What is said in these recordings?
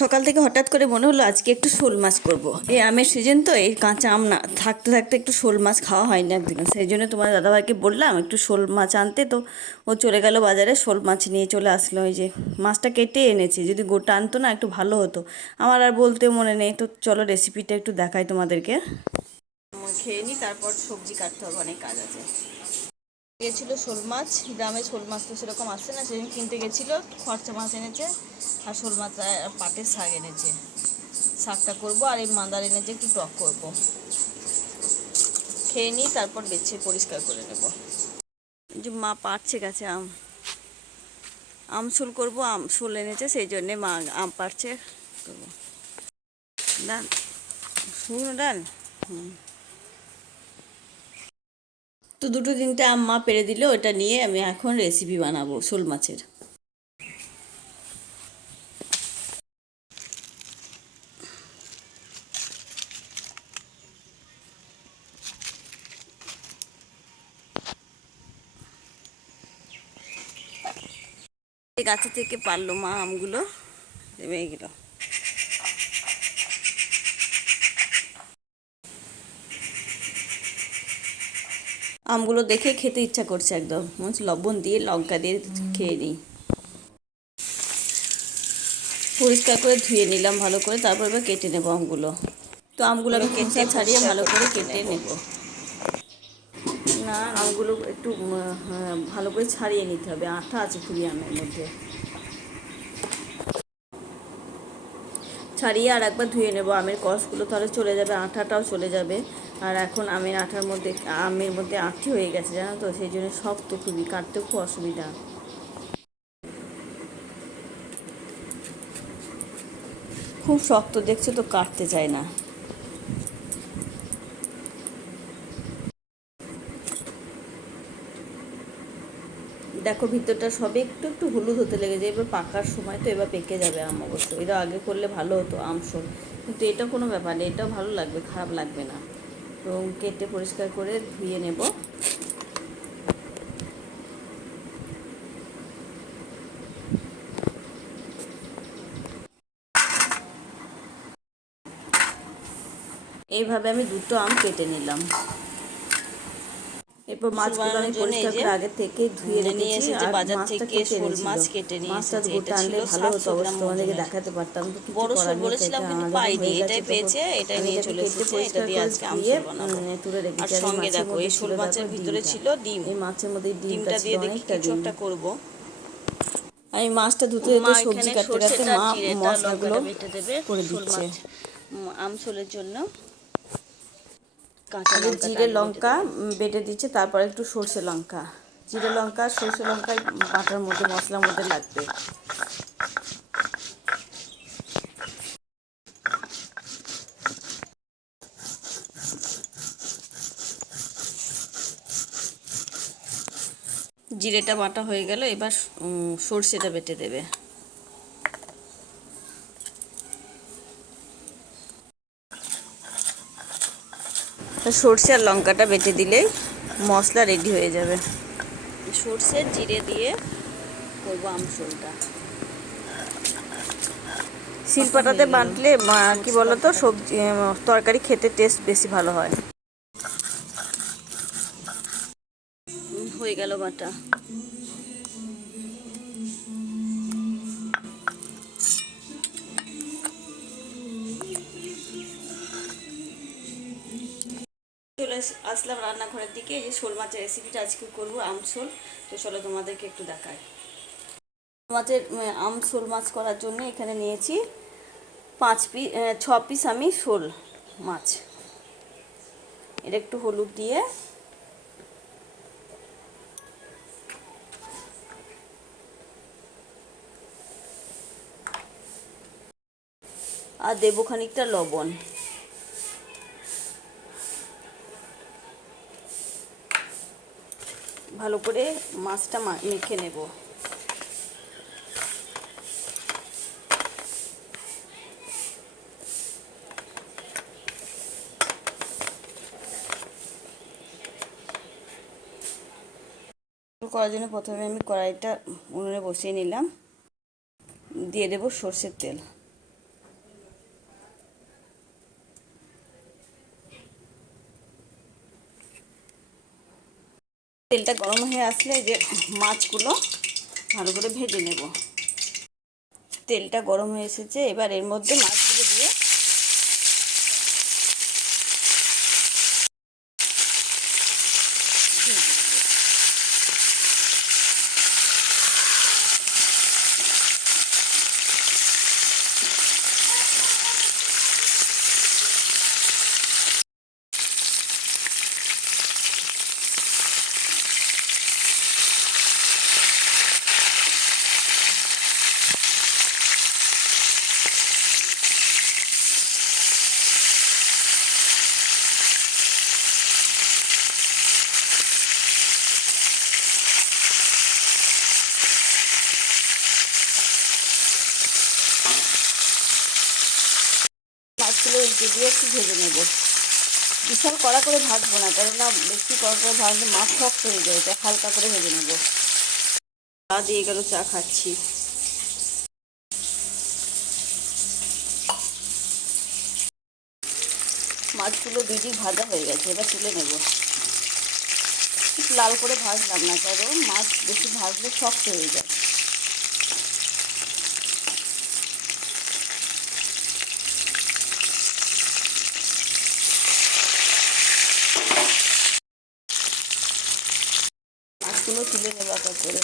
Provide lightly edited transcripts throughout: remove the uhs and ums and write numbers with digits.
সকাল থেকে হঠাৎ করে মনে হলো আজকে একটু শোল মাছ করব। এই আমের সিজন তো, এই কাঁচা আম না থাকতে থাকতে একটু শোল মাছ খাওয়া হয় না একদিন, সেই জন্য তোমার দাদাভাইকে বললাম একটু শোল মাছ আনতে। তো ও চলে গেল বাজারে, শোল মাছ নিয়ে চলে আসলো। ওই যে মাছটা কেটে এনেছে, যদি গোটা আনতো না একটু ভালো হতো। আমার আর বলতেও মনে নেই, তো চলো রেসিপিটা একটু দেখাই তোমাদেরকে। খেয়ে নিই, তারপর সবজি কাটতে হবে, অনেক কাজ আছে। গেছিলো শোল মাছ, গ্রামে শোল মাছ তো সেরকম আসছে না, সেদিন কিনতে গেছিলো। খরচা মাছ এনেছে আর শোল মাছ পাটের শাক এনেছে। শাকটা করবো, আর এই মাদার এনেছে একটু টক করব। খেয়ে নিই, তারপর বেছে পরিষ্কার করে নেব। যে মা পাড়ছে গাছে আম, শোল করবো। শোল এনেছে, সেই জন্যে মা আম পাড়ছে। করবো ডাল, শুকনো ডাল। তো দুটো তিনটে আম মা পেড়ে দিল, ওটা নিয়ে আমি এখন রেসিপি বানাবো শোল মাছের। গাছে থেকে পারলো মা আমগুলো, দেবে এগুলো। আমগুলো দেখে খেতে ইচ্ছা করছে একদম, লবণ দিয়ে লঙ্কা দিয়ে খেয়ে নিই। পরিষ্কার করে ধুয়ে নিলাম ভালো করে, তারপর এবার কেটে নেবো আমগুলো। তো আমগুলো আমি কেটে ছাড়িয়ে ভালো করে কেটে নেব। না, আমগুলো একটু ভালো করে ছাড়িয়ে নিতে হবে, আঠা আছে খুবই আমের মধ্যে। ছাড়িয়ে আর একবার ধুয়ে নেব, আমের কষগুলো তাহলে চলে যাবে, আঠাটাও চলে যাবে। আর এখন আমের মধ্যে আঁটি হয়ে গেছে, জানো তো, সেই জন্য শক্ত খুবই, কাটতেও খুব অসুবিধা। খুব শক্ত দেখছো তো, কাটতে চায় না। দেখো ভিতরটা সবে একটু একটু হলুদ হতে লেগেছে, এবার পাকার সময় তো, এবার পেকে যাবে আম। অবশ্য এটা আগে করলে ভালো হতো আম শোল, কিন্তু এটা কোনো ব্যাপার নেই, এটাও ভালো লাগবে, খারাপ লাগবে না। তো কেটে পরিষ্কার করে ধুয়ে নেব। এইভাবে আমি দুটো আম কেটে নিলাম। এরপর মাছগুলো আমি পরিষ্কার করে আগে থেকে ধুয়ে রেখেছি, আর মাছটা কেটে এনেছিল। মাছটা গোটা আনলে ভালো হতো, অবশ্য তোমাদেরকে দেখাতে পারতাম, তো কিছু করার নেই। এটা আমাদের হয়ে গেছে, তো আমি এটাকে কেটে পরিষ্কার করে ধুয়ে তুলে রেখেছি। আর এই মাছের মধ্যে ছিল, দেখো ডিমটা, এই মাছের মধ্যে ডিমটা ছিল, অনেকটা ডিম। আমি মাছটা ধুতে ধুতে সবজি কাটতে কাটতে মা মশলাগুলো করে দিচ্ছে আম ঝোলের জন্য। আগে জিরে লঙ্কা বেটে দিচ্ছে, তারপর একটু সর্ষে লঙ্কা। জিরে লঙ্কা সর্ষে লঙ্কায় বাটার মধ্যে, মশলার মধ্যে লাগবে। জিরেটা বাটা হয়ে গেল, এবার সর্ষেটা বেটে দেবে। সর্ষে আর লঙ্কাটা বেটে দিলেই মশলা রেডি হয়ে যাবে। সর্ষে জিরে দিয়ে করবো আমসলটা। শিলপাটাতে বাটলে কি বলতো, সবজি তরকারি খেতে টেস্ট বেশি ভালো হয়। হয়ে গেল বাটা। চলে আসলাম রান্নাঘরের দিকে। এই যে শোল মাছের রেসিপিটা আজকে করবো, আমশোল। তো চলো তোমাদেরকে একটু দেখাই। মাছের আমশোল মাছ করার জন্য এখানে নিয়েছি 6 পিস আমি শোল মাছ। এটা একটু হলুদ দিয়ে আর দেবো খানিকটা লবণ। ভালো করে মাছটা মেখে নেব। করার জন্য প্রথমে আমি কড়াইটা উনুনে বসিয়ে নিলাম, দিয়ে দেবো সর্ষের তেল। তেলটা গরম হয়ে আসলে যে মাছগুলো ভালো করে ভেজে নেব। তেলটা গরম হয়ে এসেছে, এবার এর মধ্যে মাছগুলো দিয়ে মাছগুলো উল্টে দিয়ে একটু ভেজে নেব। বিশাল কড়া করে ভাজবো না, কেননা বেশি কড়া করে ভাজলে মাছ শক্ত হয়ে যায়, তাই হালকা করে ভেজে নেব। চা দিয়ে গেল, চা খাচ্ছি। মাছগুলো দুই ভাজা হয়ে গেছে, এবার তুলে নেব। লাল করে ভাজলাম না, কারণ মাছ বেশি ভাজলে শক্ত হয়ে যায়। মাছগুলো তুলে নেব আবার করে।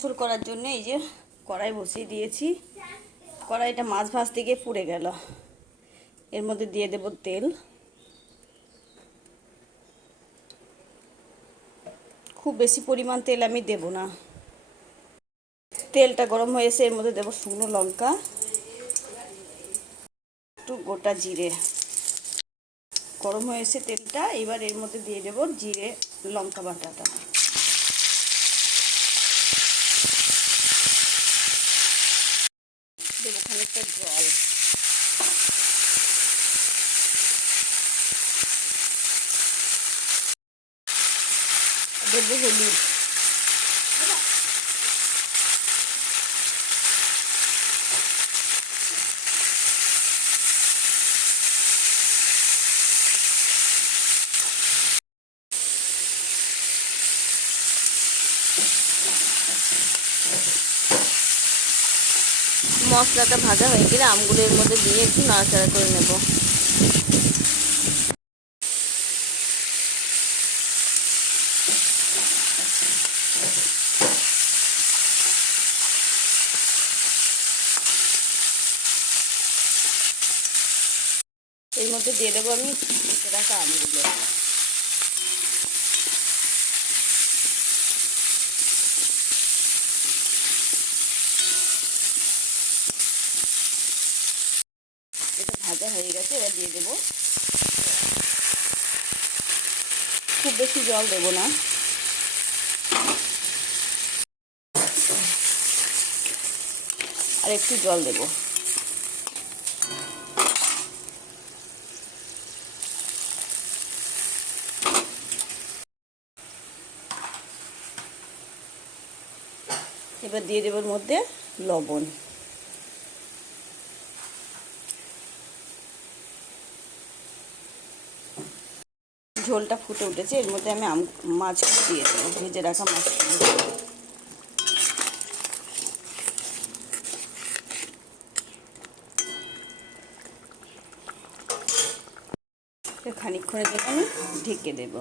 ঝোল করার জন্য এই যে কড়াই বসিয়ে দিয়েছি। কড়াইটা মাছ ভাজতে গিয়ে পুড়ে গেল। এর মধ্যে দিয়ে দেব তেল। খুব বেশি পরিমাণ তেল আমি দেব না। তেলটা গরম হয়েছে, এর মধ্যে দেব শুকনো লঙ্কা, একটু গোটা জিরে। গরম হয়েছে তেলটা, এবার এর মধ্যে দিয়ে দেব জিরে লঙ্কা বাটাটা। দেবো খানিকটা জল। দেবো হলুদ। মশলাটা ভাজা হয়ে গেলে আমগুলো এর মধ্যে দিয়ে একটু নাড়াচাড়া করে নেব। এর মধ্যে দিয়ে দেবো আমি কেটে রাখা আমগুলো। এটা ভাজা হয়ে গেছে, এবার দিয়ে দেবো। খুব বেশি জল দেবো না, আর একটু জল দেবো। এবার দিয়ে দেবো এর মধ্যে লবণ। ঝোলটা ফুটে উঠেছে, এর মধ্যে আমি মাছগুলো দিয়ে দেবো, ভেজে রাখা মাছগুলো। খানিকক্ষণের জন্য আমি ঢেকে দেব।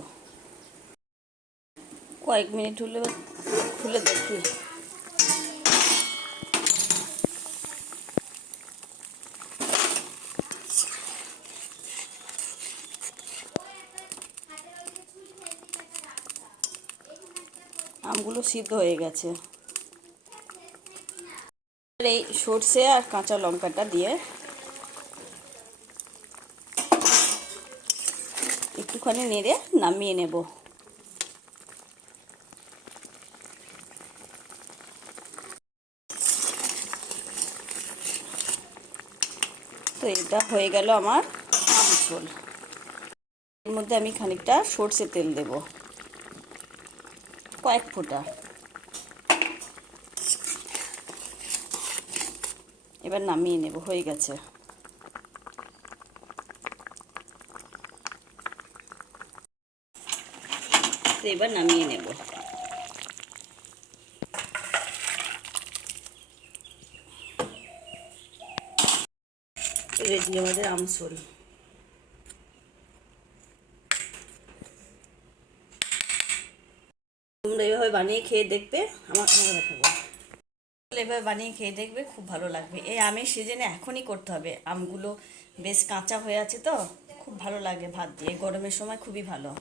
কয়েক মিনিট হলে খুলে দেখি। আমগুলো সিদ্ধ হয়ে গেছে। এই সর্ষে আর কাঁচা লঙ্কাটা দিয়ে একটুখানি নেড়ে নামিয়ে নেব। তো এটা হয়ে গেল আমার আম ঝোল। এর মধ্যে আমি খানিকটা সর্ষে তেল দেব, কয়েক ফোঁটা। এবার নামিয়ে নেব, হয়ে গেছে। তো এবার নামিয়ে নেব। রেডি আমাদের আমসল। তোমরা এভাবে বানিয়ে খেয়ে দেখবে, আমাকে দেখাবো। এভাবে বানিয়ে খেয়ে দেখবে, খুব ভালো লাগবে। এই আমের সিজনে এখনই করতে হবে, আমগুলো বেশ কাঁচা হয়ে আছে তো, খুব ভালো লাগে ভাত দিয়ে, গরমের সময় খুবই ভালো।